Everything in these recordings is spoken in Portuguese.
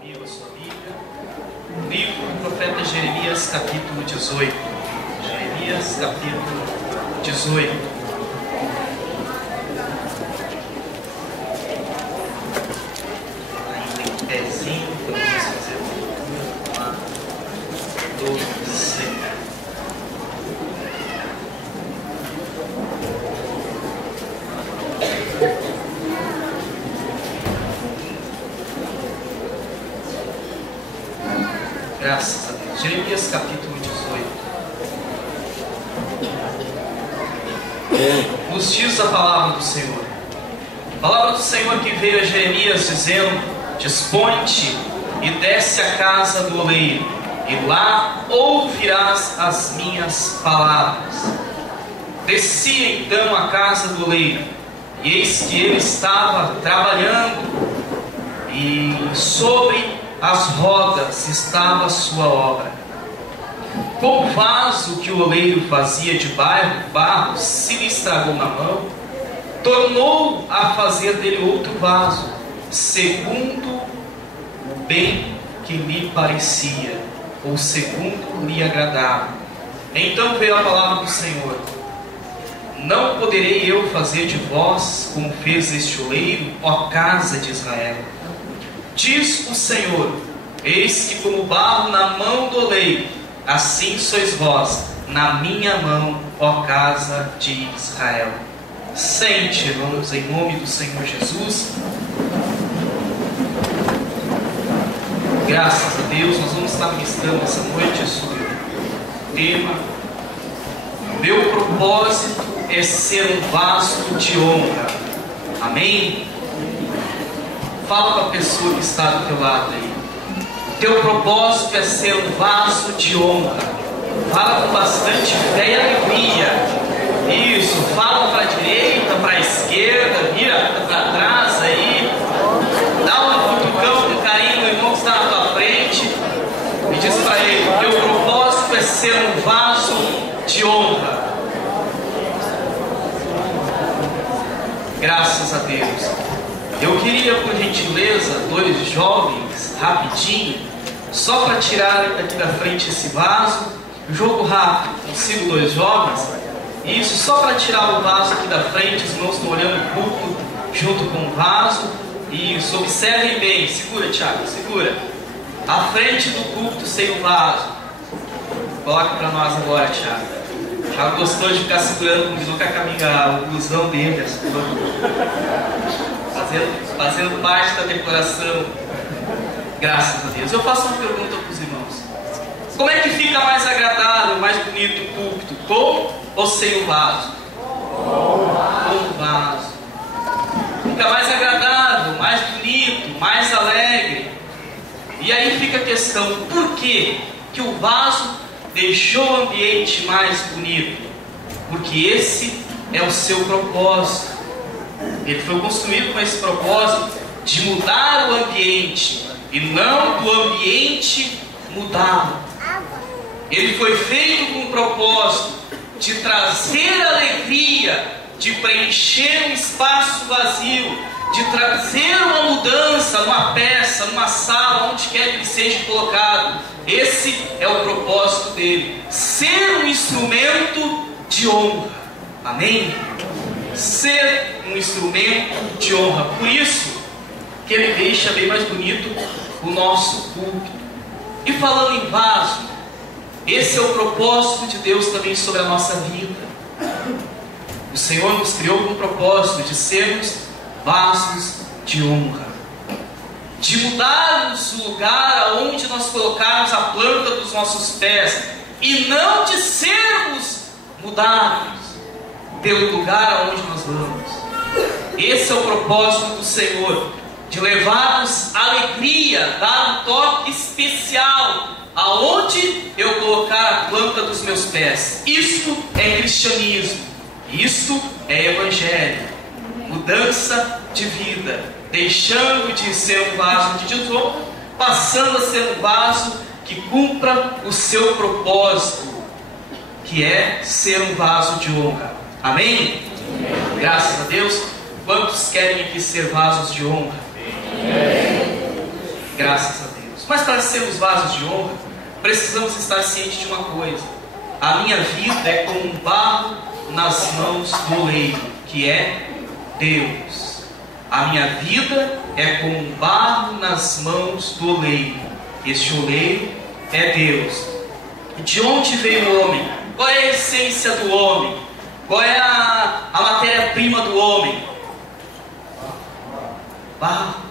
comigo a sua Bíblia, o livro do profeta Jeremias, capítulo 18. Jeremias, capítulo 18. Ainda em pezinho, vamos fazer uma, dois, graças a Deus. Jeremias capítulo 18. Nos diz a palavra do Senhor. A palavra do Senhor que veio a Jeremias dizendo: dispõe-te e desce à casa do oleiro, e lá ouvirás as minhas palavras. Desci então à casa do oleiro, e eis que ele estava trabalhando, e sobre as rodas estava a sua obra. Com o vaso que o oleiro fazia de barro se lhe estragou na mão, tornou a fazer dele outro vaso, segundo o bem que lhe parecia, ou segundo lhe agradava. Então veio a palavra do Senhor: não poderei eu fazer de vós como fez este oleiro, ó casa de Israel? Diz o Senhor: eis que como barro na mão do oleiro, assim sois vós na minha mão, ó casa de Israel. Sente, irmãos, em nome do Senhor Jesus. Graças a Deus, nós vamos estar ministrando essa noite sobre o tema: meu propósito é ser um vaso de honra. Amém? Fala para a pessoa que está do teu lado aí. Teu propósito é ser um vaso de honra. Fala com bastante fé e alegria. Isso, fala para a direita, para a esquerda, vira para trás aí. Dá um cutucão com carinho no irmão que está na tua frente. E diz para ele: teu propósito é ser um vaso de honra. Graças a Deus. Eu queria, por gentileza, dois jovens, rapidinho, só para tirar aqui da frente esse vaso. Jogo rápido, consigo dois jovens. Isso, só para tirar o vaso aqui da frente. Os irmãos estão olhando o púlpito junto com o vaso. Isso, observem bem. Segura, Tiago, segura. À frente do púlpito sem o vaso. Coloca para nós agora, Tiago. O Tiago gostou de ficar segurando o blusão dele, fazendo parte da decoração. Graças a Deus. Eu faço uma pergunta para os irmãos: como é que fica mais agradável, mais bonito o púlpito? Com ou sem o vaso? Com o vaso. Fica mais agradável, mais bonito, mais alegre. E aí fica a questão: por que o vaso deixou o ambiente mais bonito? Porque esse é o seu propósito. Ele foi construído com esse propósito de mudar o ambiente e não do ambiente mudá-lo. Ele foi feito com o propósito de trazer alegria, de preencher um espaço vazio, de trazer uma mudança numa peça, numa sala, onde quer que ele seja colocado. Esse é o propósito dele: ser um instrumento de honra. Amém? Ser um instrumento de honra. Por isso que ele deixa bem mais bonito o nosso púlpito. E falando em vaso, esse é o propósito de Deus também sobre a nossa vida. O Senhor nos criou com o propósito de sermos vasos de honra, de mudarmos o lugar aonde nós colocarmos a planta dos nossos pés, e não de sermos mudados pelo lugar aonde nós vamos. Esse é o propósito do Senhor, de levar-nos alegria, dar um toque especial aonde eu colocar a planta dos meus pés. Isto é cristianismo, isto é evangelho, mudança de vida, deixando de ser um vaso de desonra, passando a ser um vaso que cumpra o seu propósito, que é ser um vaso de honra. Amém? Graças a Deus. Quantos querem aqui ser vasos de honra? Graças a Deus. Mas para sermos vasos de honra, precisamos estar cientes de uma coisa: a minha vida é como um barro nas mãos do oleiro, que é Deus. A minha vida é como um barro nas mãos do oleiro. Este oleiro é Deus. De onde veio o homem? Qual é a essência do homem? Qual é a matéria-prima do homem? Barro.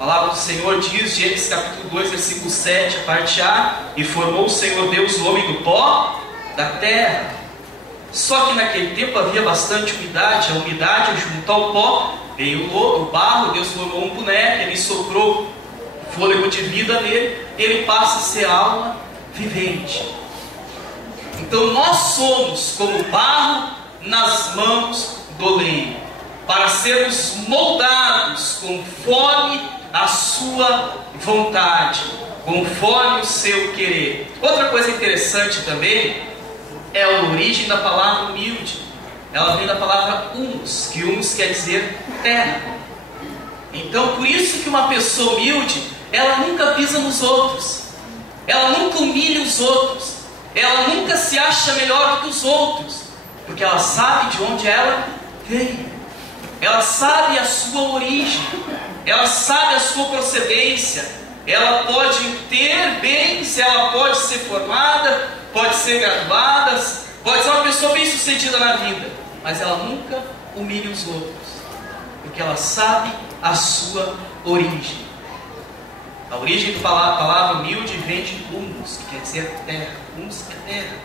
A palavra do Senhor diz, Gênesis capítulo 2, versículo 7, a parte A: e formou o Senhor Deus o homem do pó da terra. Só que naquele tempo havia bastante umidade. A umidade, junto ao pó, veio o lodo, o barro. Deus formou um boneco, ele soprou fôlego de vida nele, ele passa a ser alma vivente. Então nós somos como barro nas mãos do oleiro, para sermos moldados conforme a sua vontade, conforme o seu querer. Outra coisa interessante também é a origem da palavra humilde. Ela vem da palavra humus, que humus quer dizer terra. Então por isso que uma pessoa humilde, ela nunca pisa nos outros, ela nunca humilha os outros, ela nunca se acha melhor do que os outros, porque ela sabe de onde ela veio, ela sabe a sua origem, ela sabe a sua procedência. Ela pode ter bens, ela pode ser formada, pode ser graduada, pode ser uma pessoa bem sucedida na vida, mas ela nunca humilha os outros, porque ela sabe a sua origem. A origem da palavra humilde vem de humus, que quer dizer terra. Humus é terra.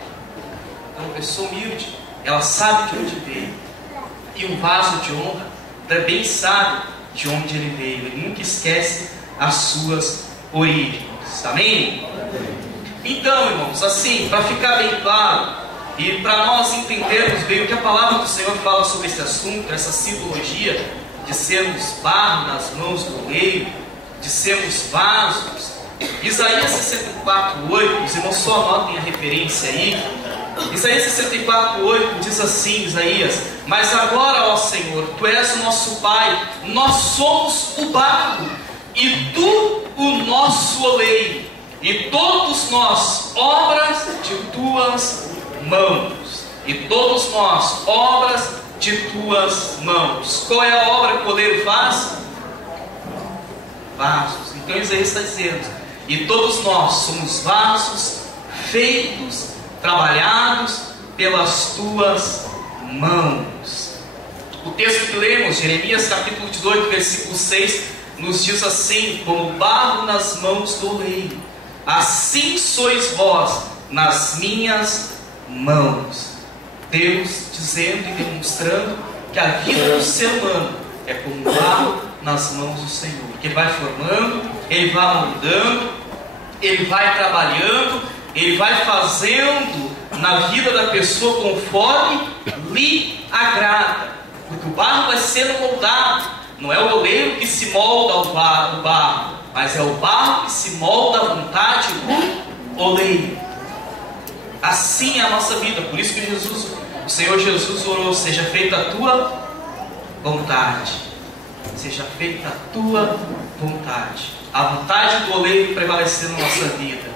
Então, uma pessoa humilde, ela sabe de onde veio. E um vaso de honra também sabe de onde ele veio. Ele nunca esquece as suas origens. Amém? Então, irmãos, assim, para ficar bem claro e para nós entendermos bem o que a palavra do Senhor fala sobre esse assunto, essa simbologia de sermos barro nas mãos do oleiro, de sermos vasos. Isaías 64:8, os irmãos só anotem a referência aí. Isaías 64:8 diz assim, Isaías: mas agora, ó Senhor, Tu és o nosso Pai, nós somos o barro, e Tu o nosso oleiro, e todos nós obras de Tuas mãos. E todos nós obras de Tuas mãos. Qual é a obra que o oleiro faz? Vasos. Então Isaías está dizendo: e todos nós somos vasos feitos, trabalhados pelas Tuas mãos. O texto que lemos, Jeremias capítulo 18, versículo 6, nos diz assim: como barro nas mãos do oleiro, assim sois vós nas minhas mãos. Deus dizendo e demonstrando que a vida do ser humano é como barro nas mãos do Senhor, que Ele vai formando, Ele vai moldando, Ele vai trabalhando, Ele vai fazendo na vida da pessoa conforme lhe agrada, porque o barro vai sendo moldado. Não é o oleiro que se molda ao barro, mas é o barro que se molda à vontade do oleiro. Assim é a nossa vida. Por isso que o Senhor Jesus orou: seja feita a Tua vontade. Seja feita a Tua vontade. A vontade do oleiro prevalecer na nossa vida.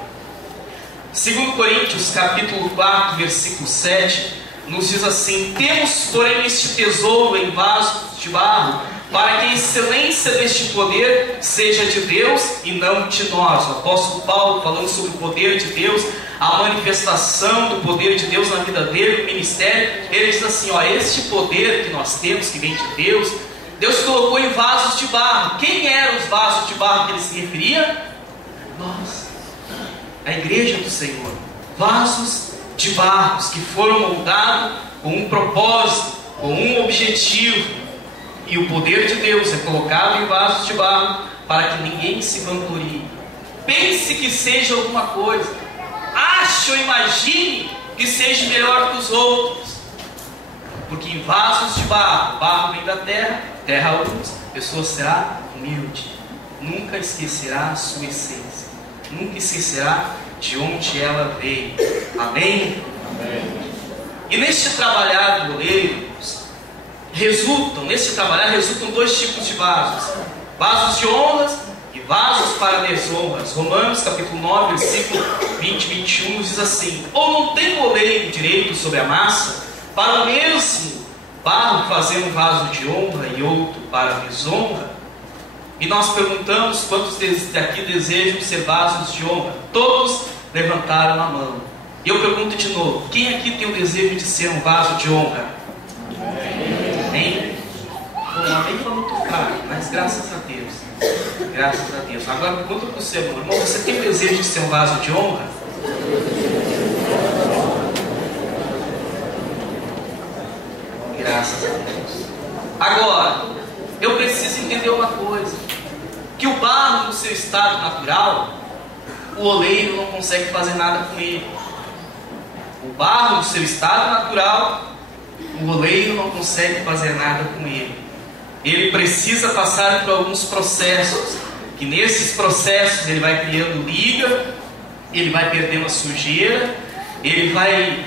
2 Coríntios capítulo 4, versículo 7, nos diz assim: temos, porém, este tesouro em vasos de barro, para que a excelência deste poder seja de Deus e não de nós. O apóstolo Paulo, falando sobre o poder de Deus, a manifestação do poder de Deus na vida dele, no ministério, ele diz assim: este poder que nós temos, que vem de Deus, Deus colocou em vasos de barro. Quem eram os vasos de barro que ele se referia? Nós, a igreja do Senhor. Vasos de barros que foram moldados com um propósito, com um objetivo. E o poder de Deus é colocado em vasos de barro para que ninguém se vanglorie, pense que seja alguma coisa, ache ou imagine que seja melhor que os outros. Porque em vasos de barro, barro vem da terra, terra usa, a pessoa será humilde, nunca esquecerá a sua essência, nunca esquecerá de onde ela veio. Amém? Amém. E neste trabalhar do oleiro, resultam dois tipos de vasos: vasos de honras e vasos para desonras. Romanos capítulo 9, versículo 20 e 21 diz assim: ou não tem oleiro direito sobre a massa, para o mesmo barro fazer um vaso de honra e outro para desonra? E nós perguntamos quantos daqui desejam ser vasos de honra. Todos levantaram a mão. E eu pergunto de novo: quem aqui tem o desejo de ser um vaso de honra? Amém? Bom, amém foi muito fraco, mas graças a Deus. Graças a Deus. Agora pergunta para o seu irmão: irmão, você tem o desejo de ser um vaso de honra? Graças a Deus. Agora, eu preciso entender uma coisa: que o barro no seu estado natural, o oleiro não consegue fazer nada com ele. O barro no seu estado natural, o oleiro não consegue fazer nada com ele. Ele precisa passar por alguns processos, que nesses processos ele vai criando liga, ele vai perdendo a sujeira, ele vai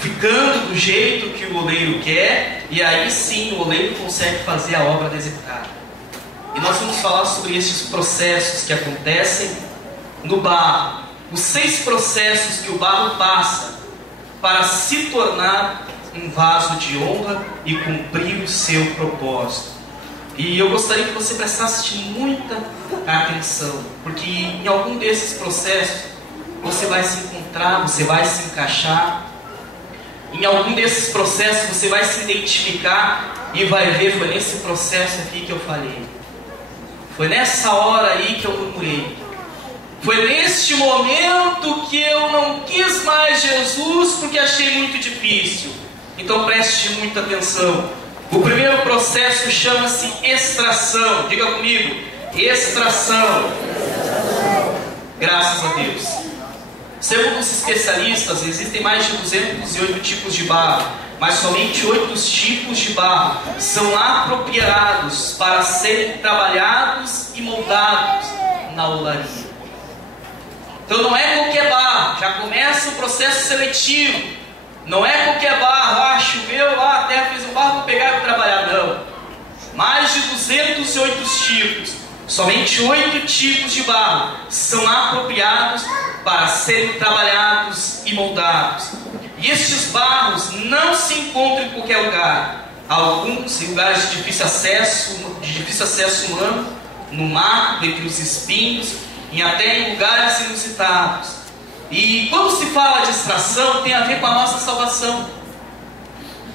ficando do jeito que o oleiro quer, e aí sim o oleiro consegue fazer a obra executada. E nós vamos falar sobre esses processos que acontecem no barro. Os 6 processos que o barro passa para se tornar um vaso de honra e cumprir o seu propósito. E eu gostaria que você prestasse muita atenção, porque em algum desses processos você vai se encontrar, você vai se encaixar. Em algum desses processos você vai se identificar e vai ver: foi nesse processo aqui que eu falhei. Foi nessa hora aí que eu murmurei. Foi neste momento que eu não quis mais Jesus porque achei muito difícil. Então preste muita atenção. O primeiro processo chama-se extração. Diga comigo: extração. Graças a Deus. Segundo os especialistas, existem mais de 208 tipos de barro, mas somente 8 tipos de barro são apropriados para serem trabalhados e moldados na olaria. Então não é qualquer barro, já começa o processo seletivo. Não é qualquer barro, choveu lá, a terra fez um barro, vou pegar e trabalhar. Não. Mais de 208 tipos. Somente 8 tipos de barro são apropriados para serem trabalhados e moldados. E estes barros não se encontram em qualquer lugar. Alguns em lugares de difícil acesso humano, no mato, entre os espinhos, e até em lugares inusitados. E quando se fala de extração, tem a ver com a nossa salvação.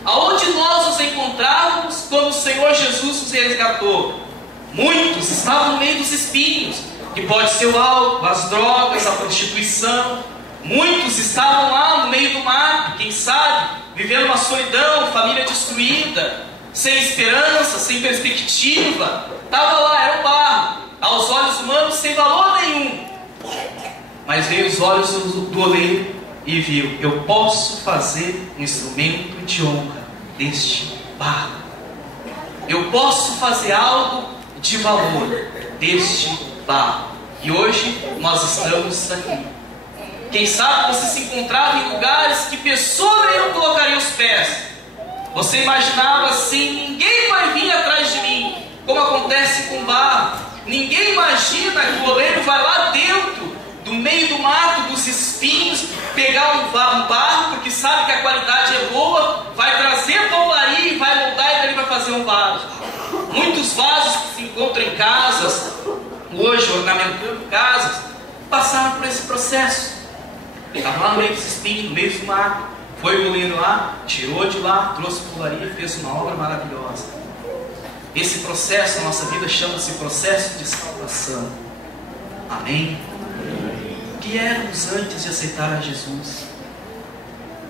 Aonde nós nos encontrávamos quando o Senhor Jesus nos resgatou? Muitos estavam no meio dos espinhos, que pode ser o álcool, as drogas, a prostituição. Muitos estavam lá no meio do mato, quem sabe, vivendo uma solidão, família destruída, sem esperança, sem perspectiva. Estava lá, era um barro, aos olhos humanos sem valor nenhum. Mas veio os olhos do oleiro e viu: eu posso fazer um instrumento de honra deste barro. Eu posso fazer algo de valor deste barro. E hoje nós estamos aqui. Quem sabe você se encontrava em lugares que pessoa nenhuma colocaria os pés. Você imaginava assim: ninguém vai vir atrás de mim, como acontece com o barro. Ninguém imagina que o oleiro vai lá dentro, do meio do mato, dos espinhos, pegar um barro, porque sabe que a qualidade é boa, vai trazer para a olaria e vai moldar, e dali vai fazer um vaso. Muitos vasos que se encontram em casas, hoje ornamentando casas, passaram por esse processo. Estava lá no meio dos espinhos, no meio do mato. Foi o oleiro lá, tirou de lá, trouxe para a olaria e fez uma obra maravilhosa. Esse processo na nossa vida chama-se processo de salvação. Amém? O que éramos antes de aceitar a Jesus?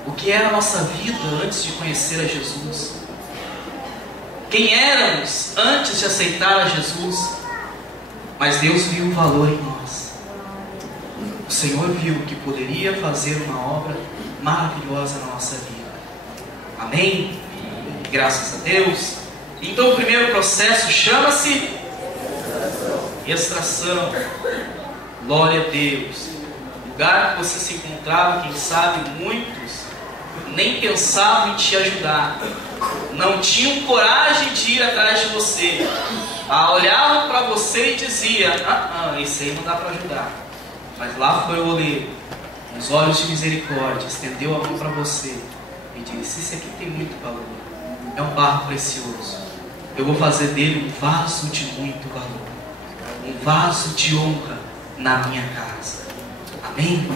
O que era a nossa vida antes de conhecer a Jesus? Quem éramos antes de aceitar a Jesus? Mas Deus viu o valor em nós. O Senhor viu que poderia fazer uma obra maravilhosa na nossa vida. Amém? Graças a Deus. Então o primeiro processo chama-se extração. Glória a Deus. O lugar que você se encontrava, quem sabe muitos nem pensavam em te ajudar. não tinham coragem de ir atrás de você. Olhavam para você e diziam: esse aí não dá para ajudar. Mas lá foi o oleiro, com os olhos de misericórdia, estendeu a mão para você e disse: esse aqui tem muito valor, é um barro precioso, eu vou fazer dele um vaso de muito valor, um vaso de honra na minha casa. Amém?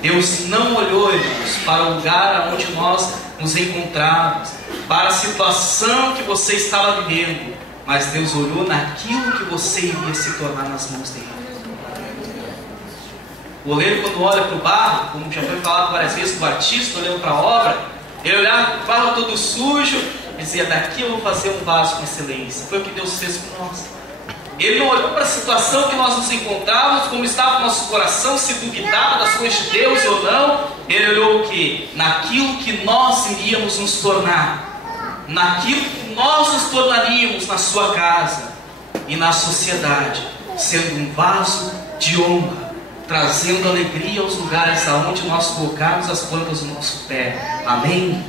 Deus não olhou, irmãos, para o lugar onde nós nos encontramos, para a situação que você estava vivendo, mas Deus olhou naquilo que você iria se tornar nas mãos dele. O oleiro, quando olha para o barro, como já foi falado várias vezes, do artista olhando para a obra, ele olhava para o barro todo sujo e dizia: daqui eu vou fazer um vaso com excelência. Foi o que Deus fez com nós. Ele não olhou para a situação que nós nos encontrávamos, como estava o nosso coração, se duvidava das coisas de Deus ou não. Ele olhou o quê? Naquilo que nós iríamos nos tornar, naquilo que nós nos tornaríamos na sua casa e na sociedade, sendo um vaso de honra, trazendo alegria aos lugares aonde nós colocamos as plantas do nosso pé. Amém?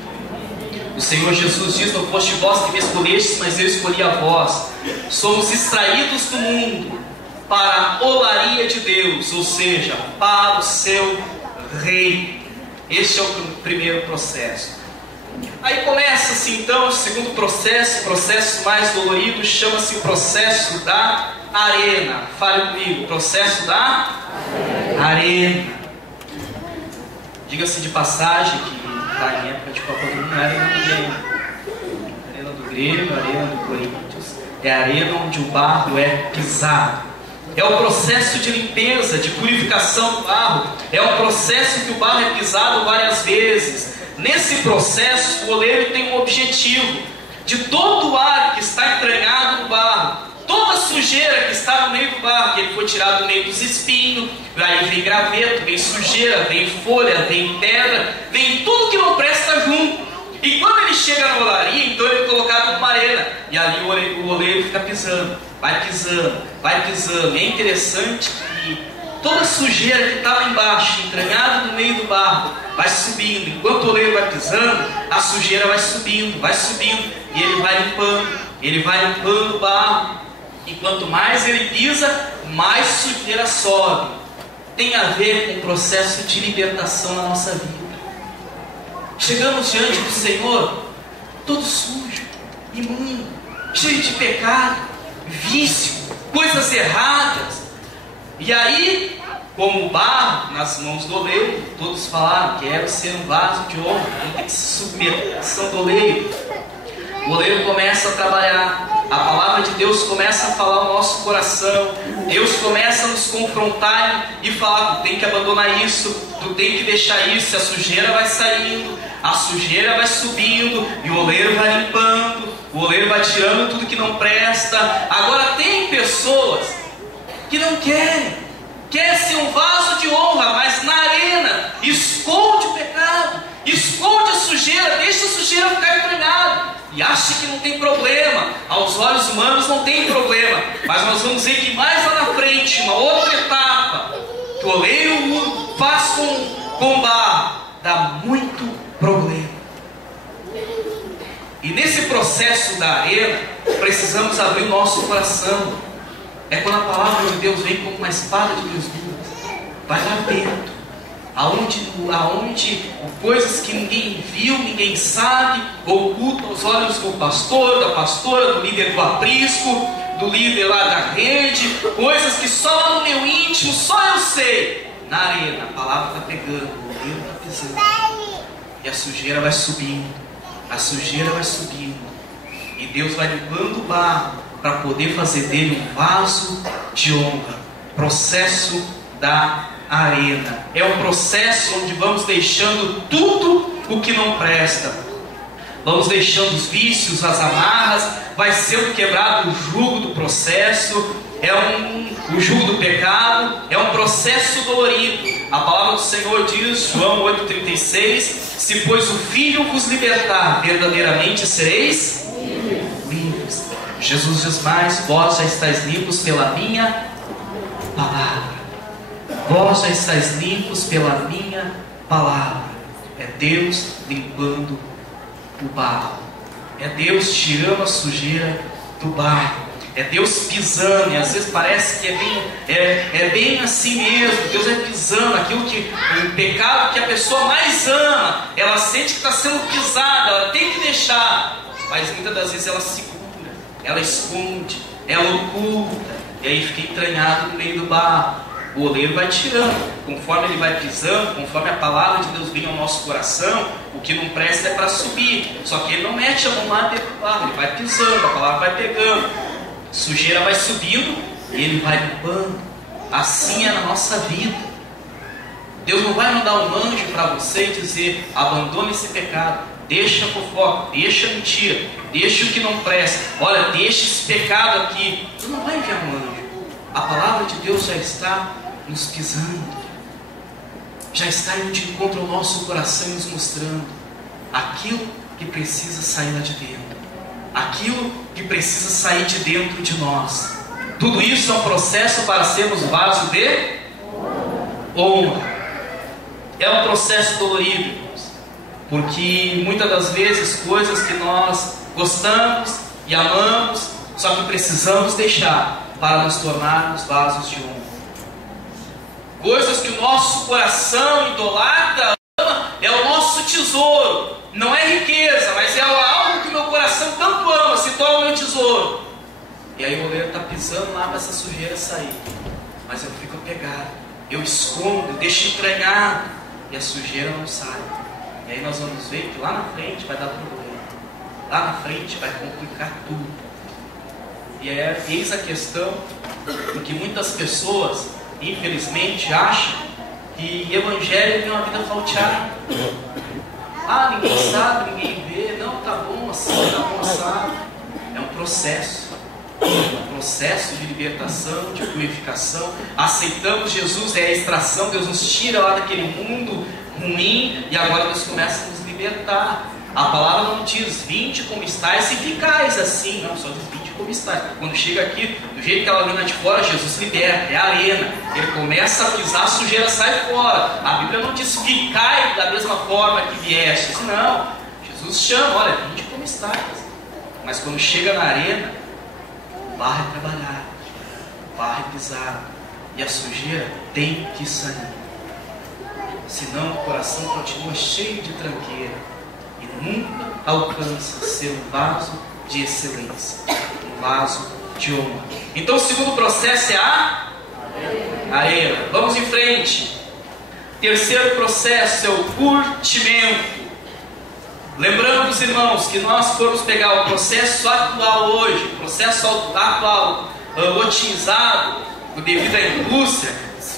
O Senhor Jesus diz: não foste vós que me escolhestes, mas eu escolhi a vós. Somos extraídos do mundo para a olaria de Deus, ou seja, para o seu reino. Este é o primeiro processo. Aí começa-se então o segundo processo, o processo mais dolorido, chama-se o processo da arena. Fale comigo: processo da arena. Diga-se de passagem que em época de Copa do Mundo, a arena do Grêmio. A arena do Grêmio, a arena do Corinthians. É a arena onde o barro é pisado. É o processo de limpeza, de purificação do barro. É um processo que o barro é pisado várias vezes. Nesse processo, o oleiro tem um objetivo: de todo o ar que está entranhado no barro, toda a sujeira que está no meio do barro, que ele foi tirado do meio dos espinhos, aí vem graveto, vem sujeira, vem folha, vem pedra, vem tudo que não presta junto. E quando ele chega na olaria, então ele é colocado numa arena, e ali o oleiro fica pisando, vai pisando, vai pisando. E é interessante que toda a sujeira que estava embaixo, entranhada no meio do barro, vai subindo. Enquanto o oleiro vai pisando, a sujeira vai subindo, e ele vai limpando o barro. E quanto mais ele pisa, mais sujeira sobe. Tem a ver com o processo de libertação na nossa vida. Chegamos diante do Senhor todo sujo, imundo, cheio de pecado, vício, coisas erradas. E aí, como barro nas mãos do oleiro, todos falaram: quero ser um vaso de honra, não tem que se submeter à ação do oleiro. O oleiro começa a trabalhar, a palavra de Deus começa a falar no nosso coração, Deus começa a nos confrontar e falar: tu tem que abandonar isso, tu tem que deixar isso. E a sujeira vai saindo, a sujeira vai subindo, e o oleiro vai limpando, o oleiro vai tirando tudo que não presta. Agora tem pessoas que não querem, quer ser um vaso de honra, mas na arena esconde o pecado, esconde a sujeira, deixa a sujeira ficar entranhada e acha que não tem problema. Aos olhos humanos não tem problema, mas nós vamos ver que mais lá na frente, uma outra etapa que o oleiro faz com barro, dá muito problema. E nesse processo da arena, precisamos abrir o nosso coração. É quando a palavra de Deus vem como uma espada de dois gumes, vai lá dentro, aonde coisas que ninguém viu, ninguém sabe, ocultam aos olhos do pastor, da pastora, do líder do aprisco, do líder lá da rede, coisas que só lá no meu íntimo, só eu sei. Na arena, a palavra está pegando, o oleiro está pisando, e a sujeira vai subindo, e Deus vai limpando o barro para poder fazer dele um vaso de honra. Processo da arena. É um processo onde vamos deixando tudo o que não presta. Vamos deixando os vícios, as amarras, vai sendo quebrado o jugo do processo, o jugo do pecado, é um processo dolorido. A palavra do Senhor diz, João 8,36, se pois o Filho vos libertar, verdadeiramente sereis livres. Jesus diz mais, vós já estáis limpos pela minha palavra. Vós já estáis limpos pela minha palavra. É Deus limpando o barro. É Deus tirando a sujeira do barro. É Deus pisando, e às vezes parece que é bem assim mesmo. Deus é pisando aquilo que, o pecado que a pessoa mais ama, ela sente que está sendo pisada, ela tem que deixar, mas muitas das vezes ela segura, ela esconde, ela oculta, e aí fica entranhado no meio do barro. O oleiro vai tirando, conforme ele vai pisando, conforme a palavra de Deus vem ao nosso coração, o que não presta é para subir, só que ele não mete a mão lá dentro do barro, ele vai pisando, a palavra vai pegando. Sujeira vai subindo e ele vai limpando. Assim é na nossa vida. Deus não vai mandar um anjo para você e dizer: abandone esse pecado, deixa a fofoca, deixa a mentira, deixa o que não presta, olha, deixa esse pecado aqui. Deus não vai enviar um anjo. A palavra de Deus já está nos pisando, já está indo de encontro ao nosso coração e nos mostrando aquilo que precisa sair lá de dentro, aquilo que precisa sair de dentro de nós. Tudo isso é um processo para sermos vaso de honra. É um processo dolorido, irmãos, porque muitas das vezes coisas que nós gostamos e amamos, só que precisamos deixar para nos tornarmos vasos de honra. Coisas que o nosso coração idolatra, é o nosso tesouro. Não é riqueza, mas é algo que o meu coração tanto ama, se torna o meu tesouro. E aí o oleiro está pisando lá para essa sujeira sair, mas eu fico apegado, eu escondo, eu deixo entranhado, e a sujeira não sai. E aí nós vamos ver que lá na frente vai dar problema, lá na frente vai complicar tudo. E eis a questão em que muitas pessoas, infelizmente, acham que evangelho é uma vida falteada. Ah, ninguém sabe, ninguém vê. Não, tá bom assim, tá bom assado. É um processo de libertação, de purificação. Aceitamos Jesus, é a extração. Deus nos tira lá daquele mundo ruim e agora Deus começa a nos libertar. A palavra não diz: vinde como estáis e ficais assim. Não, só diz: vinde como estáis. Quando chega aqui, do jeito que ela vem lá de fora, Jesus liberta, é a arena. Ele começa a pisar, a sujeira sai fora. A Bíblia não diz: ficai da mesma forma que viestes. Não, Jesus chama: olha, vinde como estáis. Mas quando chega na arena, o barro é trabalhado, o barro é pisado, e a sujeira tem que sair. Senão o coração continua cheio de tranqueira e nunca alcança ser um vaso de excelência, um vaso de honra. Então o segundo processo é a arena. Vamos em frente. Terceiro processo é o curtimento. Lembrando os irmãos que nós formos pegar o processo atual hoje, o processo atual otimizado devido à indústria,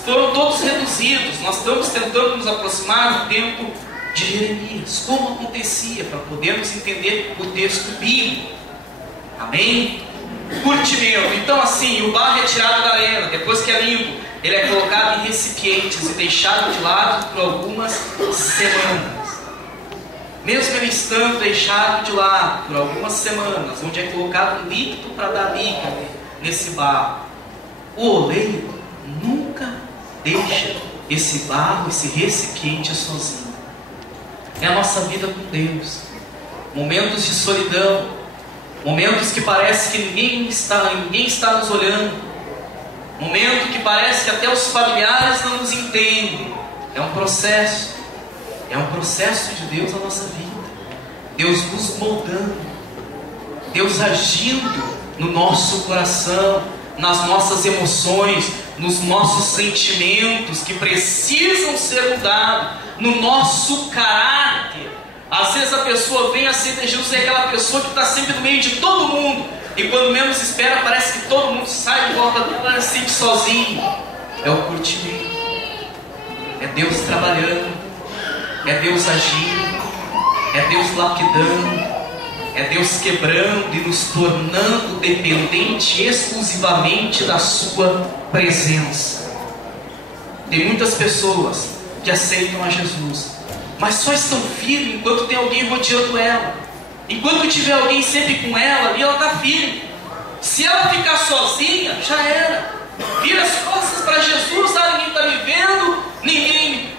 foram todos reduzidos. Nós estamos tentando nos aproximar do tempo de Jeremias, como acontecia, para podermos entender o texto bíblico. Amém? Curtimento. Então assim, o barro é tirado da arena, depois que é limpo, ele é colocado em recipientes e deixado de lado por algumas semanas. Mesmo ele estando deixado de lado por algumas semanas, onde é colocado um líquido para dar liga nesse barro, o oleiro nunca deixa esse barro, esse recipiente sozinho. É a nossa vida com Deus. Momentos de solidão, momentos que parece que ninguém está nos olhando, momento que parece que até os familiares não nos entendem. É um processo de Deus na nossa vida. Deus nos moldando, Deus agindo no nosso coração, nas nossas emoções, nos nossos sentimentos que precisam ser mudados, no nosso caráter. Às vezes a pessoa vem aceitar Jesus, é aquela pessoa que está sempre no meio de todo mundo, e quando menos espera parece que todo mundo sai de volta dela e se sente sozinho. É o curtimento, é Deus trabalhando, é Deus agindo, é Deus lapidando, é Deus quebrando e nos tornando dependente exclusivamente da sua presença. Tem muitas pessoas que aceitam a Jesus, mas só estão firmes enquanto tem alguém rodeando ela. Enquanto tiver alguém sempre com ela, e ela está firme. Se ela ficar sozinha, já era. Vira as costas para Jesus: ninguém está me vendo,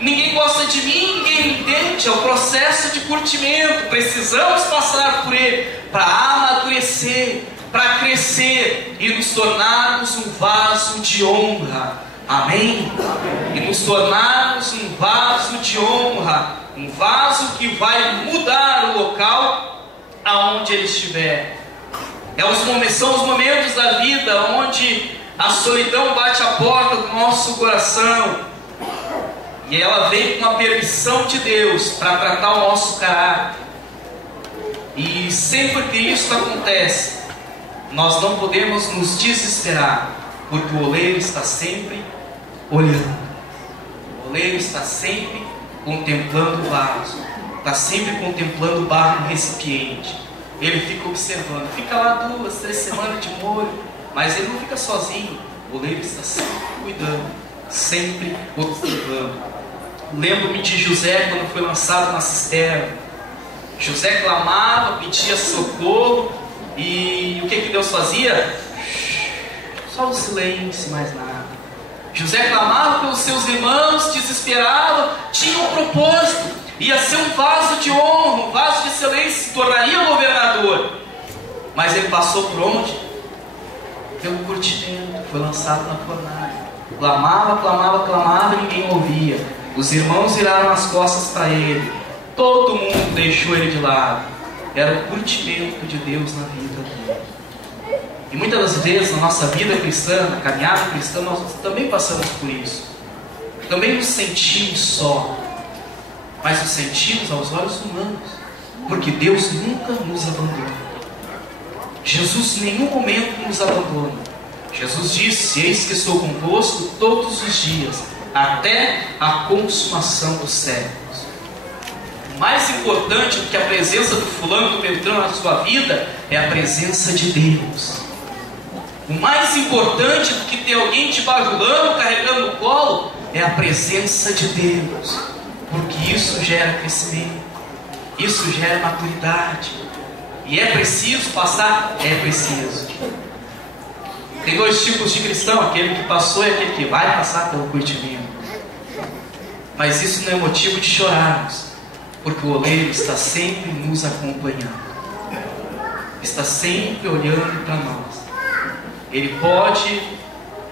ninguém gosta de mim, ninguém me entende. é o processo de curtimento. Precisamos passar por ele para amadurecer, para crescer e nos tornarmos um vaso de honra. Amém? E nos tornarmos um vaso de honra, um vaso que vai mudar o local aonde ele estiver. São os momentos da vida onde a solidão bate a porta do nosso coração e ela vem com a permissão de Deus para tratar o nosso caráter. E sempre que isso acontece, nós não podemos nos desesperar, porque o oleiro está sempre olhando. O oleiro está sempre contemplando o vaso, está sempre contemplando o barro no recipiente. Ele fica observando, fica lá 2, 3 semanas de molho, mas ele não fica sozinho. O oleiro está sempre cuidando, sempre observando. Lembro-me de José quando foi lançado na cisterna. José clamava, pedia socorro, e o que Deus fazia? Só o silêncio, mais nada. José clamava pelos seus irmãos, desesperava, tinha um propósito. Ia ser um vaso de honra, um vaso de excelência, se tornaria governador. Mas ele passou por onde? Pelo curtimento, foi lançado na fornalha. Clamava, e ninguém ouvia. Os irmãos viraram as costas para ele. Todo mundo deixou ele de lado. Era o curtimento de Deus na vida dele. E muitas das vezes na nossa vida cristã, na caminhada cristã, nós também passamos por isso. Também nos sentimos só. Mas nos sentimos aos olhos humanos, porque Deus nunca nos abandona. Jesus em nenhum momento nos abandona. Jesus disse: eis que sou convosco todos os dias, até a consumação dos séculos. O mais importante do que a presença do fulano, do Beltrano na sua vida, é a presença de Deus. O mais importante do que ter alguém te bajulando, carregando no colo, é a presença de Deus. Porque isso gera crescimento, isso gera maturidade. E é preciso passar? É preciso. Tem 2 tipos de cristão: aquele que passou e aquele que vai passar pelo curtimento. Mas isso não é motivo de chorarmos, porque o oleiro está sempre nos acompanhando, está sempre olhando para nós. Ele pode,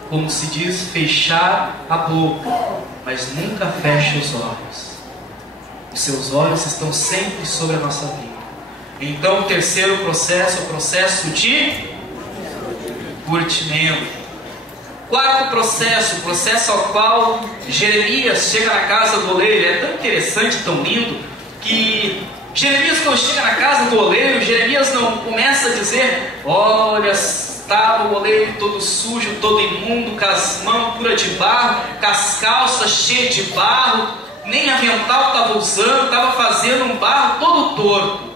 como se diz, fechar a boca, mas nunca fecha os olhos. Os seus olhos estão sempre sobre a nossa vida. Então o terceiro processo é o processo de curtimento. Quarto processo, o processo ao qual Jeremias chega na casa do oleiro. É tão interessante, tão lindo, que Jeremias, quando chega na casa do oleiro, Jeremias não começa a dizer: olha, estava o oleiro todo sujo, todo imundo, com as mãos puras de barro, com as calças cheias de barro, nem avental estava usando, estava fazendo um barro todo torto.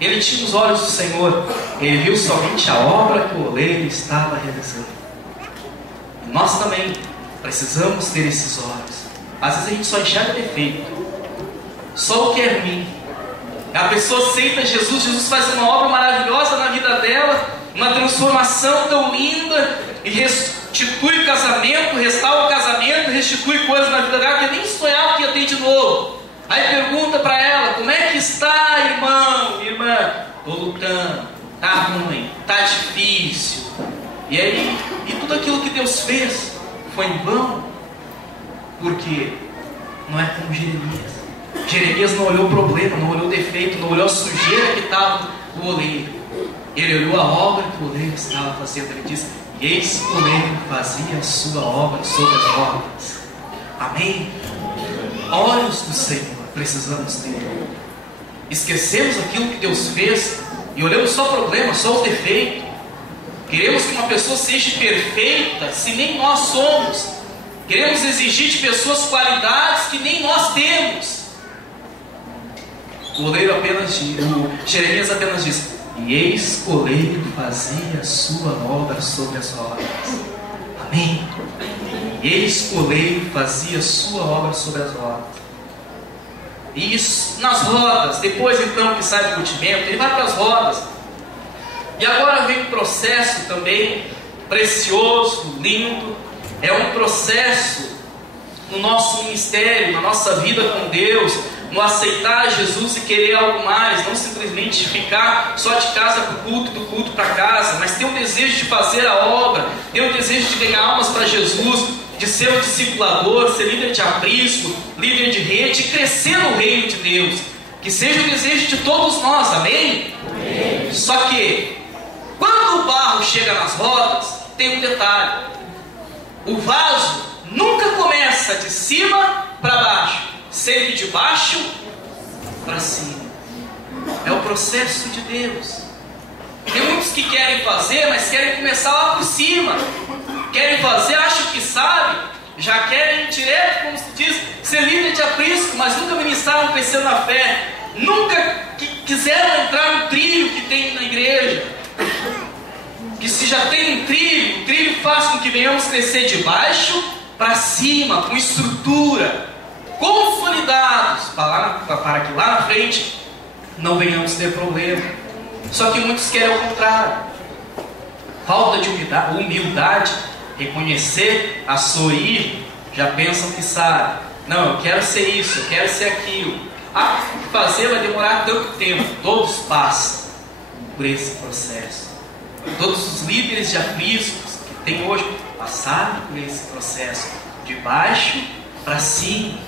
Ele tinha os olhos do Senhor, ele viu somente a obra que o oleiro estava realizando. E nós também precisamos ter esses olhos. Às vezes a gente só enxerga defeito, só o que é ruim. A pessoa aceita Jesus, Jesus faz uma obra maravilhosa na vida dela, uma transformação tão linda, e restitui o casamento, restaura o casamento, restitui coisas na vida dela que nem sonhava que ia ter de novo. Aí pergunta para ela: como é que está, irmão, irmã? Estou lutando, está ruim, está difícil. E aí, e tudo aquilo que Deus fez foi em vão? Porque não é como Jeremias. Jeremias não olhou o problema, não olhou o defeito, não olhou a sujeira que estava o oleiro. Ele olhou a obra que o oleiro estava fazendo. Ele disse: e eis que o oleiro fazia a sua obra sobre as rodas. Amém? Olhos do Senhor precisamos ter. Esquecemos aquilo que Deus fez e olhamos só problemas, só os defeitos. Queremos que uma pessoa seja perfeita, se nem nós somos. Queremos exigir de pessoas qualidades que nem nós temos. O oleiro apenas diz, Jeremias apenas diz: e eis que o oleiro fazia a sua obra sobre as rodas. Amém? E eis que o oleiro fazia a sua obra sobre as rodas. E isso nas rodas. Depois então que sai do curtimento, ele vai para as rodas. E agora vem um processo também precioso, lindo. É um processo no nosso ministério, na nossa vida com Deus, no aceitar Jesus e querer algo mais, não simplesmente ficar só de casa para o culto, do culto para casa, mas ter o desejo de fazer a obra, ter o desejo de ganhar almas para Jesus, de ser um discipulador, ser líder de aprisco, líder de rede, e crescer no reino de Deus. Que seja o desejo de todos nós, amém? Amém. Só que, quando o barro chega nas rodas, tem um detalhe: o vaso nunca começa de cima para baixo, sempre de baixo para cima. É o processo de Deus. Tem muitos que querem fazer, mas querem começar lá por cima. Querem fazer, acham que sabem, já querem ir direto, como se diz, ser líder de aprisco, mas nunca ministraram crescendo na fé. Nunca quiseram entrar no trilho que tem na igreja. Que se já tem um trilho, o trilho faz com que venhamos crescer de baixo para cima, com estrutura, consolidados, para que lá na frente não venhamos ter problema. Só que muitos querem o contrário. Falta de humildade, reconhecer, sorrir, já pensam que sabe. Não, eu quero ser isso, eu quero ser aquilo. Fazer vai demorar tanto tempo. Todos passam por esse processo. Todos os líderes de apriscos que tem hoje passaram por esse processo, de baixo para cima,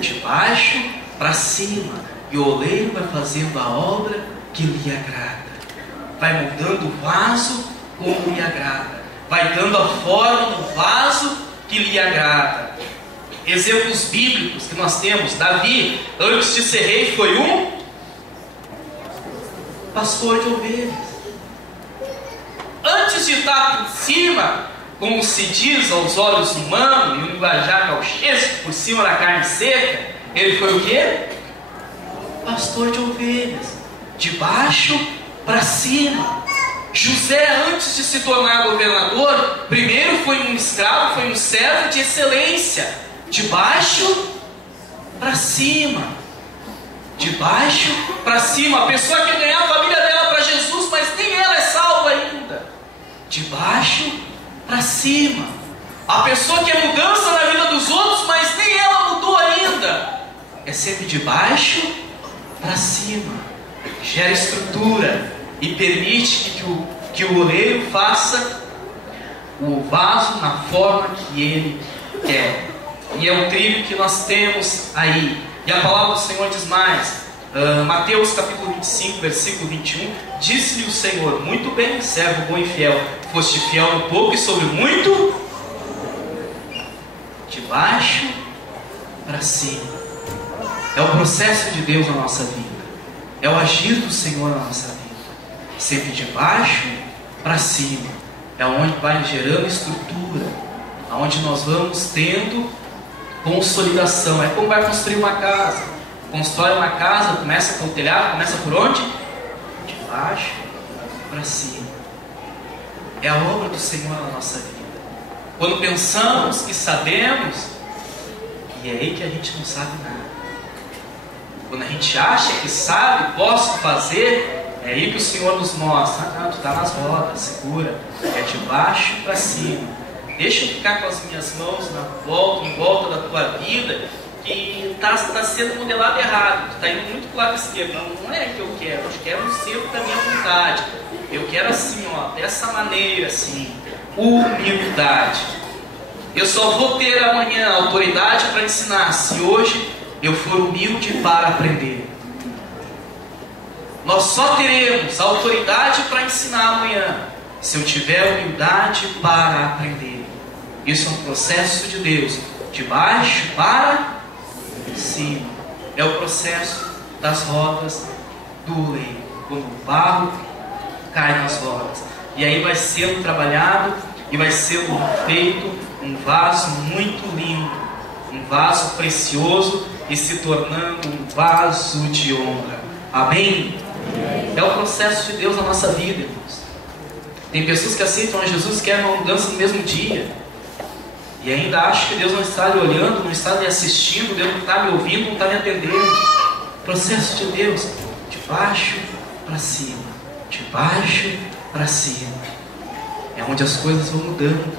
de baixo para cima. E o oleiro vai fazendo a obra que lhe agrada, vai mudando o vaso como lhe agrada, vai dando a forma no vaso que lhe agrada. Exemplos bíblicos que nós temos: Davi, antes de ser rei, foi um pastor de ovelhas. Antes de estar por cima, como se diz aos olhos humanos, e o linguajar gauchesco, por cima da carne seca, ele foi o quê? Pastor de ovelhas, de baixo para cima. José, antes de se tornar governador, primeiro foi um escravo, foi um servo de excelência, de baixo para cima, de baixo para cima. A pessoa que ganhar a família dela para Jesus, mas nem ela é salva ainda, de baixo para cima. A pessoa que é mudança na vida dos outros, mas nem ela mudou ainda, é sempre de baixo para cima. Gera estrutura e permite que o oleiro faça o vaso na forma que ele quer. E é o trilho que nós temos aí. E a palavra do Senhor diz mais. Mateus capítulo 25, versículo 21. Disse-lhe o Senhor: muito bem, servo bom e fiel, foste fiel no pouco e sobre muito, de baixo para cima. É o processo de Deus na nossa vida, é o agir do Senhor na nossa vida, sempre de baixo para cima. É onde vai gerando estrutura, aonde nós vamos tendo consolidação. É como vai construir uma casa. Constrói uma casa, começa com o telhado, começa por onde? De baixo para cima. É a obra do Senhor na nossa vida. Quando pensamos que sabemos, e é aí que a gente não sabe nada. Quando a gente acha que sabe, posso fazer, é aí que o Senhor nos mostra: não, tu está nas rodas, segura, é de baixo para cima. Deixa eu ficar com as minhas mãos em volta da tua vida, que está sendo modelado errado. Tu está indo muito para o lado esquerdo. Não é que eu quero um centro da minha vontade. Eu quero assim, dessa maneira, assim, humildade. Eu só vou ter amanhã autoridade para ensinar se hoje eu for humilde para aprender. Nós só teremos autoridade para ensinar amanhã se eu tiver humildade para aprender. Isso é um processo de Deus, de baixo para cima. É o processo das rodas do oleiro, quando o barro cai nas rodas. E aí vai sendo trabalhado e vai sendo feito um vaso muito lindo, um vaso precioso, e se tornando um vaso de honra. Amém? É o processo de Deus na nossa vida, irmãos. Tem pessoas que aceitam a Jesus e querem uma mudança no mesmo dia, e ainda acham que Deus não está lhe olhando, não está lhe assistindo, Deus não está me ouvindo, não está me atendendo. Processo de Deus, de baixo para cima, de baixo para cima. É onde as coisas vão mudando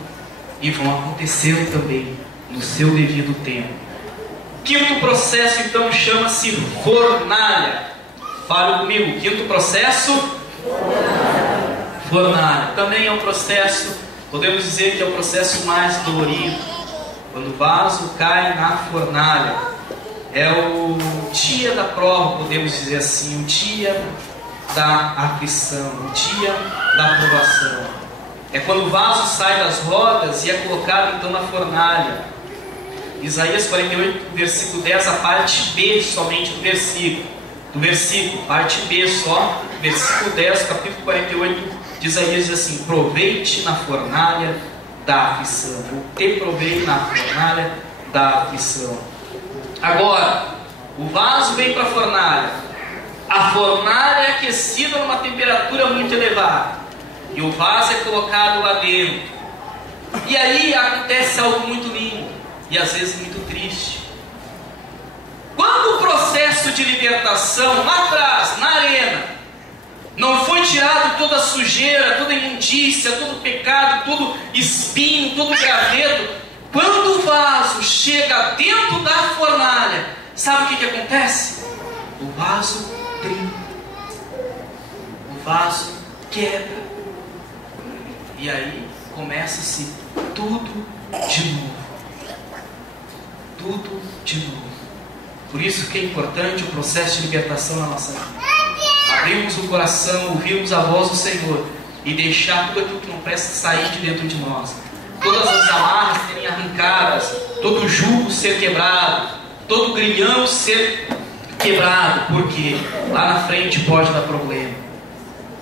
e vão acontecendo também no seu devido tempo. Quinto processo, então, chama-se fornalha. Fale comigo, quinto processo, fornalha. Também é um processo, podemos dizer que é o processo mais dolorido. Quando o vaso cai na fornalha, é o dia da prova, podemos dizer assim, o dia da aflição, o dia da provação. É quando o vaso sai das rodas e é colocado então na fornalha. Isaías 48, versículo 10, a parte B somente do versículo, parte B só, versículo 10, capítulo 48 de Isaías diz assim: provei-te na fornalha da aflição, ou te provei na fornalha da aflição. Agora, o vaso vem para a fornalha. A fornalha é aquecida numa temperatura muito elevada e o vaso é colocado lá dentro. E aí acontece algo muito lindo e às vezes muito triste. Quando o processo de libertação lá atrás, na arena, não foi tirado toda a sujeira, toda a imundícia, todo o pecado, todo espinho, todo o graveto, quando o vaso chega dentro da fornalha, sabe o que acontece? O vaso trinca, o vaso quebra, e aí começa-se tudo de novo. Tudo de novo. Por isso que é importante o processo de libertação na nossa vida. Abrirmos o coração, ouvirmos a voz do Senhor e deixar tudo aquilo que não presta sair de dentro de nós. Todas as amarras serem arrancadas, todo o jugo ser quebrado, todo o grilhão ser quebrado, porque lá na frente pode dar problema.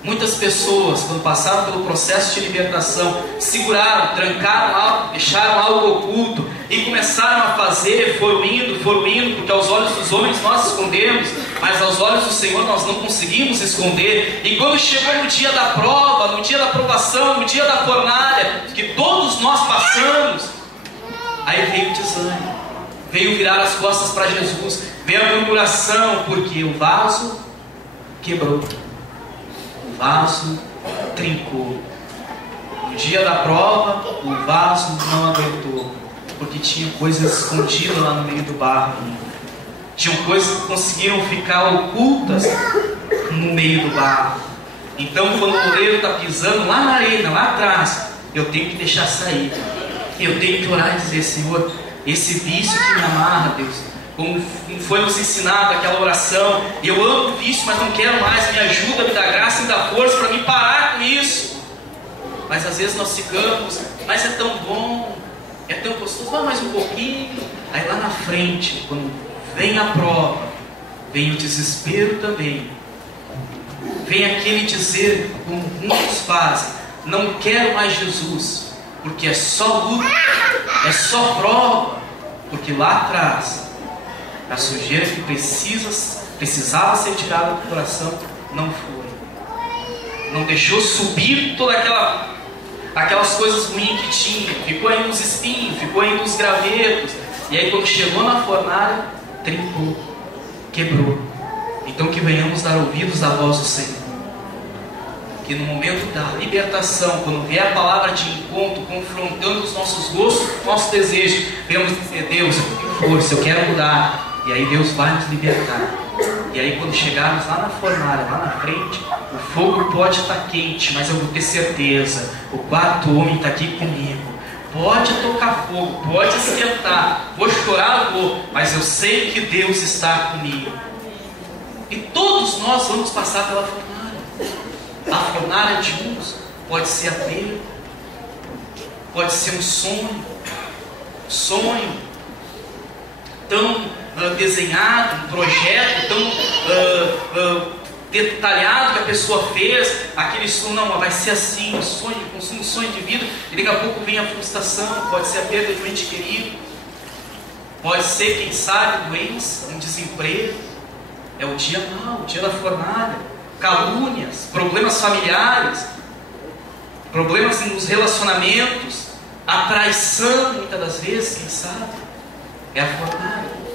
Muitas pessoas, quando passaram pelo processo de libertação, seguraram, trancaram algo, deixaram algo oculto e começaram a fazer, foram indo, porque aos olhos dos homens nós escondemos, mas aos olhos do Senhor nós não conseguimos esconder. E quando chegou no dia da prova, no dia da provação, no dia da fornalha, que todos nós passamos, aí veio o desânimo, veio virar as costas para Jesus, veio a murmuração, porque o vaso quebrou. O vaso trincou. No dia da prova, o vaso não aguentou, porque tinha coisas escondidas lá no meio do barro ainda. Tinham coisas que conseguiram ficar ocultas no meio do barro. Então, quando o oleiro está pisando lá na arena, lá atrás, eu tenho que deixar sair. Eu tenho que orar e dizer: Senhor, esse vício que me amarra, Deus, como foi nos ensinado aquela oração, eu amo o vício, mas não quero mais, me ajuda, me dá graça, me dá força para me parar com isso. Mas às vezes nós ficamos, mas é tão bom, é tão gostoso, vai mais um pouquinho. Aí lá na frente, quando vem a prova, vem o desespero também, vem aquele dizer, como muitos fazem: não quero mais Jesus, porque é só luta, é só prova, porque lá atrás a sujeira que precisava ser tirada do coração não foi, não deixou subir toda aquelas coisas ruins que tinha, ficou aí nos espinhos, ficou aí nos gravetos, e aí quando chegou na fornalha, trincou, quebrou. Então que venhamos dar ouvidos à voz do Senhor, que no momento da libertação, quando vier a palavra de encontro, confrontando os nossos gostos, nossos desejos, venhamos dizer: Deus, força, eu quero mudar. E aí Deus vai nos libertar. E aí quando chegarmos lá na fornalha, lá na frente, o fogo pode estar quente, mas eu vou ter certeza, o quarto homem está aqui comigo. Pode tocar fogo, pode esquentar, vou chorar, mas eu sei que Deus está comigo. E todos nós vamos passar pela fornalha. A fornalha de uns pode ser a perda, pode ser um sonho tão desenhado, um projeto tão detalhado que a pessoa fez, aquele sonho, não, vai ser assim, um sonho de vida, e daqui a pouco vem a frustração, pode ser a perda de um ente querido, pode ser, quem sabe, doença, um desemprego. É o dia mau, o dia da fornalha, calúnias, problemas familiares, problemas nos relacionamentos, a traição, muitas das vezes, quem sabe, é a fornalha.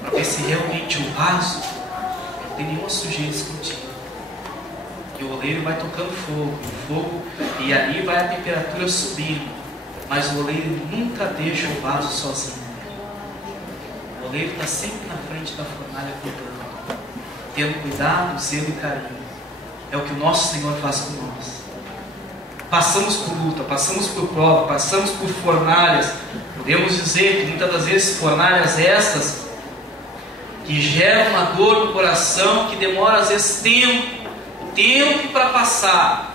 Para ver se realmente o vaso não tem nenhuma sujeira escondida. E o oleiro vai tocando fogo, e ali vai a temperatura subindo. mas o oleiro nunca deixa o vaso sozinho. O oleiro está sempre na frente da fornalha cuidando, tendo cuidado, zelo e carinho. É o que o nosso Senhor faz com nós. Passamos por luta, passamos por prova, passamos por fornalhas. Podemos dizer que muitas das vezes fornalhas estas que geram uma dor no coração, que demora às vezes tempo para passar.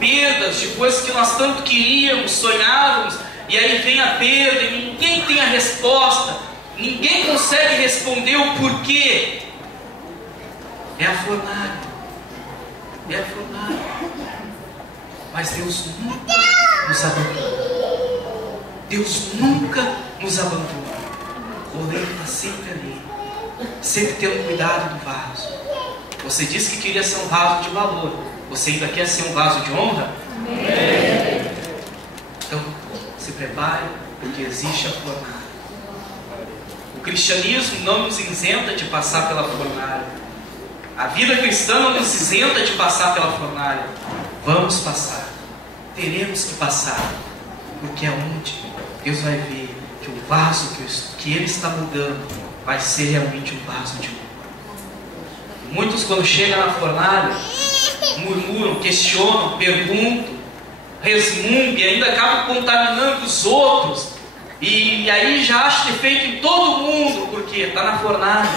Perdas de coisas que nós tanto queríamos, sonhávamos, e aí vem a perda e ninguém tem a resposta, ninguém consegue responder o porquê. É a fornalha, é a fornalha. Mas Deus nunca nos abandonou. Deus nunca nos abandonou. O oleiro está sempre ali, sempre tendo cuidado do vaso. Você disse que queria ser um vaso de valor. Você ainda quer ser um vaso de honra? Amém. Então, se prepare, porque existe a fornalha. O cristianismo não nos isenta de passar pela fornalha. A vida cristã não nos isenta de passar pela fornalha. Vamos passar. Teremos que passar. Porque é onde Deus vai ver que o vaso que Ele está mudando vai ser realmente um vaso de honra. Muitos, quando chegam na fornalha, murmuram, questionam, perguntam, resmungam e ainda acabam contaminando os outros. E aí já acha defeito em todo mundo, porque está na fornalha,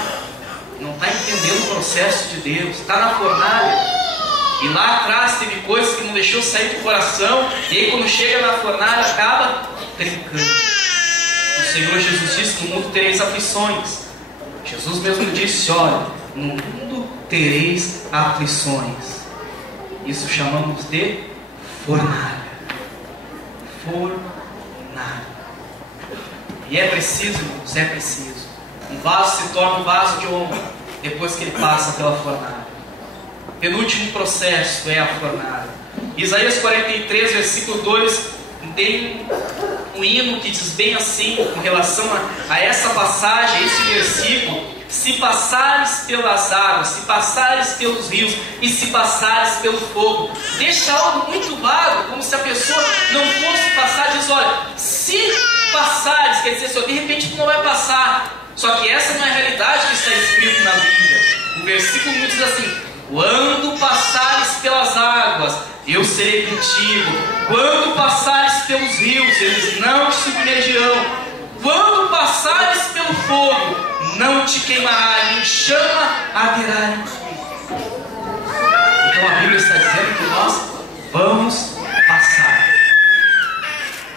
não está entendendo o processo de Deus, está na fornalha. E lá atrás teve coisas que não deixou sair do coração, e aí quando chega na fornalha acaba trincando. O Senhor Jesus disse que no mundo tereis aflições. Jesus mesmo disse, olha, no mundo tereis aflições. Isso chamamos de fornalha. Fornalha. E é preciso, irmãos, é preciso. Um vaso se torna um vaso de honra depois que ele passa pela fornalha. Penúltimo processo é a fornalha. Isaías 43, versículo 2, tem um hino que diz bem assim, com relação a essa passagem, a esse versículo: se passares pelas águas, se passares pelos rios, e se passares pelo fogo. Deixa algo muito vago, como se a pessoa não fosse passar. Diz, olha, se passares, quer dizer, só de repente tu não vai passar. Só que essa não é a realidade que está escrito na Bíblia. O versículo 1 diz assim: quando passares pelas águas, eu serei contigo. Quando passares pelos rios, eles não te submergirão. Quando passares pelo fogo, não te queimará, nem chama haverá em ti. Então a Bíblia está dizendo que nós vamos passar.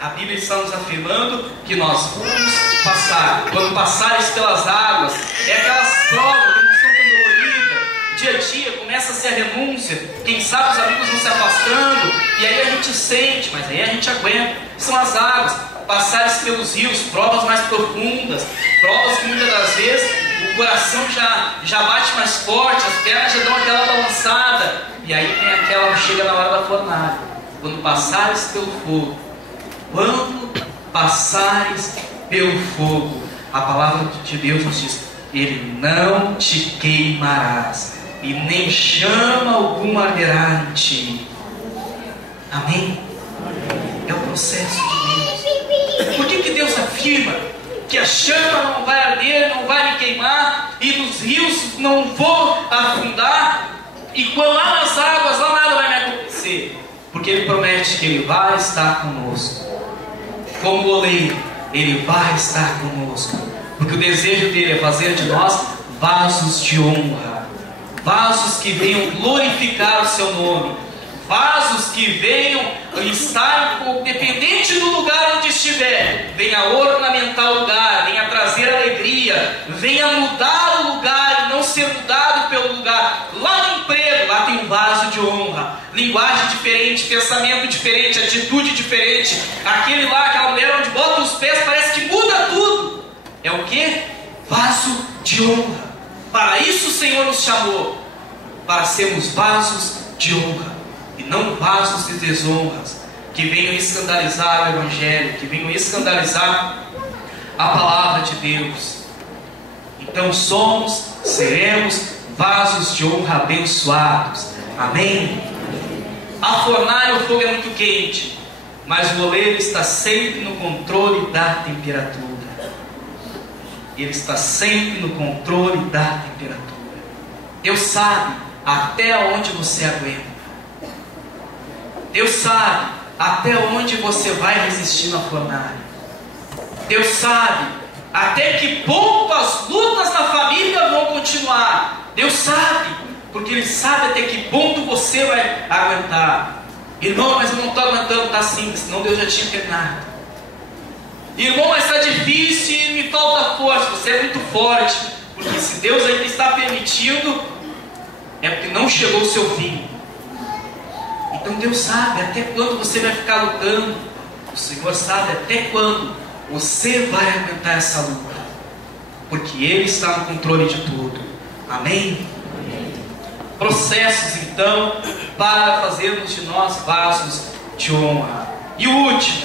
A Bíblia está nos afirmando que nós vamos passar. Quando passares pelas águas, é aquelas provas que não são tão doloridas. Dia a dia começa a ser a renúncia. Quem sabe os amigos vão se afastando, e aí a gente sente, mas aí a gente aguenta. São as águas. Passares pelos rios, provas mais profundas, provas que muitas das vezes o coração já bate mais forte, as pernas já dão aquela balançada, e aí vem aquela, chega na hora da fornalha. Quando passares pelo fogo, quando passares pelo fogo, a palavra de Deus nos diz: ele não te queimarás, e nem chama alguma arderá em ti. Amém? É o processo de Deus. Por que Deus afirma que a chama não vai arder, não vai me queimar, e nos rios não vou afundar, e quando lá nas águas, lá nada vai me acontecer? Porque Ele promete que Ele vai estar conosco. Como oleiro, Ele vai estar conosco. Porque o desejo dele é fazer de nós vasos de honra, vasos que venham glorificar o seu nome, vasos que venham estar, independente do lugar onde estiver, venha ornamentar o lugar, venha trazer alegria, venha mudar o lugar e não ser mudado pelo lugar. Lá no emprego, lá tem um vaso de honra, linguagem diferente, pensamento diferente, atitude diferente. Aquele lá, aquela mulher onde bota os pés, parece que muda tudo. É o que? Vaso de honra. Para isso o Senhor nos chamou, para sermos vasos de honra, e não vasos de desonras, que venham escandalizar o Evangelho, que venham escandalizar a palavra de Deus. Então seremos vasos de honra abençoados. Amém? A fornalha, o fogo é muito quente, mas o oleiro está sempre no controle da temperatura. Ele está sempre no controle da temperatura. Deus sabe até onde você aguenta. Deus sabe até onde você vai resistir na fornalha. Deus sabe até que ponto as lutas na família vão continuar. Deus sabe, porque Ele sabe até que ponto você vai aguentar. Irmão, mas eu não estou aguentando, está assim, senão Deus já tinha terminado. Irmão, mas está difícil e me falta força. Você é muito forte, porque se Deus ainda está permitindo, é porque não chegou o seu fim. Então Deus sabe até quando você vai ficar lutando. O Senhor sabe até quando você vai aguentar essa luta, porque Ele está no controle de tudo. Amém? Processos então para fazermos de nós vasos de honra. E o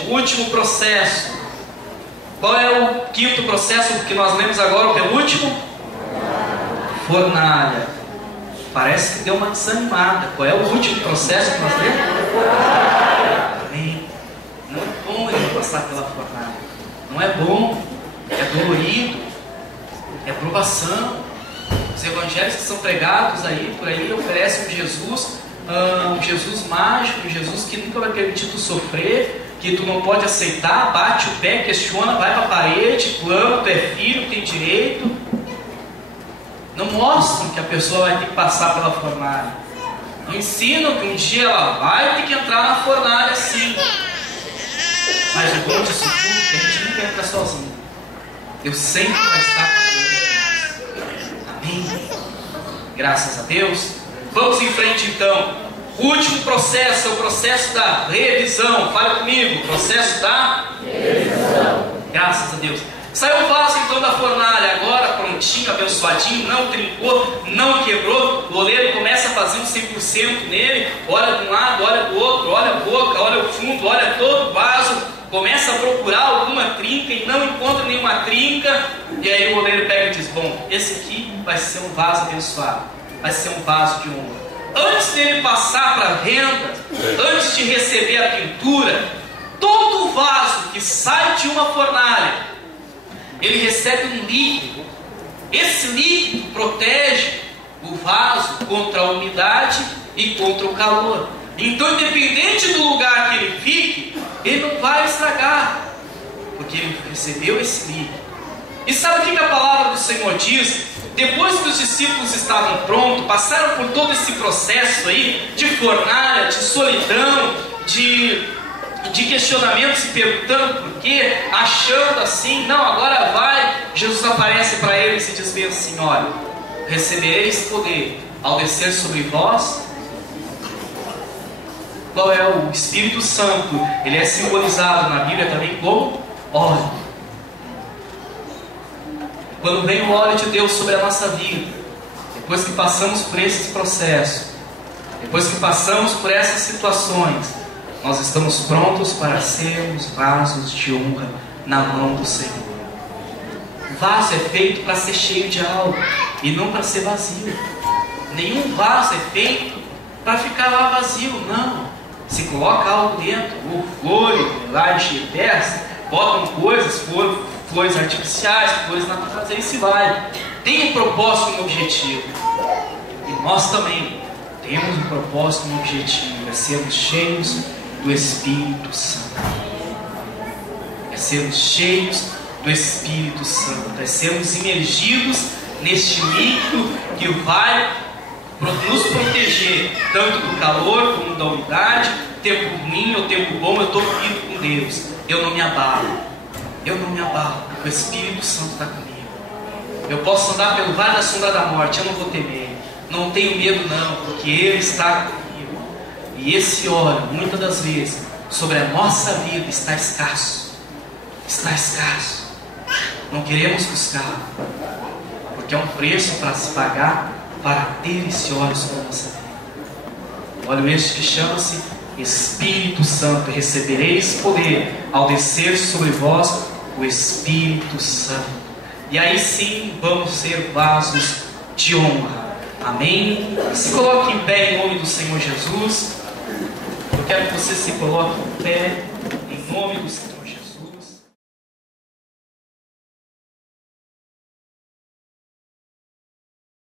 último processo. Qual é o quinto processo que nós lemos agora, o penúltimo? Fornalha. Parece que deu uma desanimada. Qual é o último processo que nós lemos? Amém. Não é bom ele passar pela fornalha. Não é bom. É dolorido. É provação. Os evangelhos que são pregados aí, por aí, oferecem um Jesus mágico, um Jesus que nunca vai permitir tu sofrer, que tu não pode aceitar, bate o pé, questiona, vai para a parede, clama, tu é filho, tem direito. Não mostram que a pessoa vai ter que passar pela fornalha. Não ensinam que um dia ela vai ter que entrar na fornalha sim. Mas o bom disso tudo é que a gente nunca entra sozinho. Deus sempre vai estar com Deus. Amém? Graças a Deus. Vamos em frente então. O último processo é o processo da revisão. Fala comigo. Processo da revisão. Graças a Deus. Saiu o vaso então da fornalha, agora prontinho, abençoadinho, não trincou, não quebrou. O oleiro começa a fazer um 100% nele, olha de um lado, olha do outro, olha a boca, olha o fundo, olha todo o vaso, começa a procurar alguma trinca e não encontra nenhuma trinca. E aí o oleiro pega e diz: bom, esse aqui vai ser um vaso abençoado, vai ser um vaso de honra. Antes dele passar para a venda, antes de receber a pintura, todo vaso que sai de uma fornalha, ele recebe um líquido. Esse líquido protege o vaso contra a umidade e contra o calor. Então, independente do lugar que ele fique, ele não vai estragar, porque ele recebeu esse líquido. E sabe o que a palavra do Senhor diz? Depois que os discípulos estavam prontos, passaram por todo esse processo aí de fornalha, de solidão, de questionamento, se perguntando por quê, achando assim, não, agora vai. Jesus aparece para eles e diz bem assim: olha, recebereis poder ao descer sobre vós. Qual é o Espírito Santo? Ele é simbolizado na Bíblia também como óleo. Quando vem o óleo de Deus sobre a nossa vida, depois que passamos por esses processos, depois que passamos por essas situações, nós estamos prontos para sermos vasos de honra na mão do Senhor. O vaso é feito para ser cheio de algo e não para ser vazio. Nenhum vaso é feito para ficar lá vazio, não. Se coloca algo dentro, ou flores, lá encher terra, botam coisas, flores artificiais, flores naturais, aí se vai. Tem um propósito e um objetivo. E nós também temos um propósito e um objetivo: é sermos cheios do Espírito Santo. É sermos cheios do Espírito Santo. É sermos imergidos neste líquido que vai nos proteger tanto do calor como da umidade. Tempo ruim ou tempo bom, eu estou unido com Deus. Eu não me abalo. Eu não me abalo. O Espírito Santo está comigo. Eu posso andar pelo vale da sombra da morte, eu não vou temer. Não tenho medo não, porque Ele está comigo. E esse óleo, muitas das vezes, sobre a nossa vida está escasso. Está escasso. Não queremos buscar, porque é um preço para se pagar para ter esse óleo sobre a nossa vida. Óleo este que chama-se Espírito Santo. Recebereis poder ao descer sobre vós o Espírito Santo. E aí sim vamos ser vasos de honra. Amém? Se coloque em pé em nome do Senhor Jesus. Eu quero que você se coloque em pé. nome do Senhor.